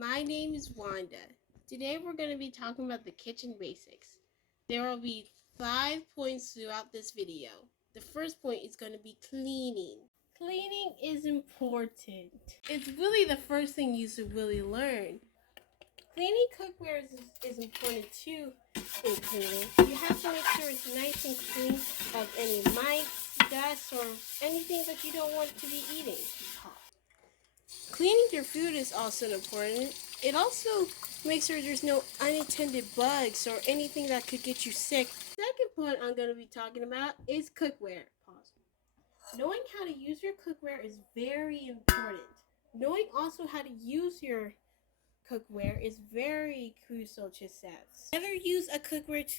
My name is Wanda. Today we're going to be talking about the kitchen basics. There will be 5 points throughout this video. The first point is going to be cleaning. Cleaning is important. It's really the first thing you should really learn. Cleaning cookware is important too in cleaning. You have to make sure it's nice and clean of any mites, dust, or anything that you don't want to be eating. Cleaning your food is also important. It also makes sure there's no unintended bugs or anything that could get you sick. Second point I'm going to be talking about is cookware. Pause. Knowing how to use your cookware is very important. Knowing also how to use your cookware is very crucial to success. Never use a cookware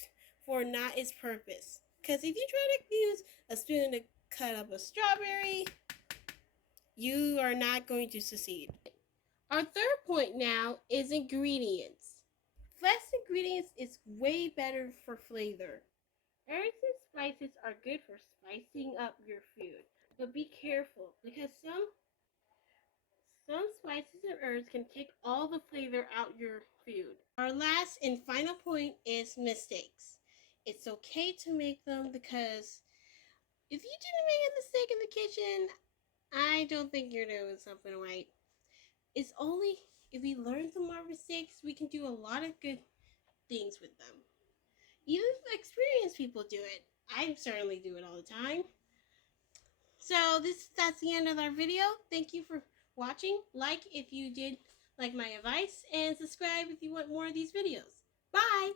for not its purpose. Because if you try to use a spoon to cut up a strawberry, you are not going to succeed. Our third point now is ingredients. Less ingredients is way better for flavor. Herbs and spices are good for spicing up your food, but be careful because some spices and herbs can take all the flavor out your food. Our last and final point is mistakes. It's okay to make them because if you didn't make a mistake in the kitchen, I don't think you're doing something right. It's only if we learn from our mistakes, we can do a lot of good things with them. Even experienced people do it. I certainly do it all the time. So that's the end of our video. Thank you for watching. Like if you did like my advice, and subscribe if you want more of these videos. Bye!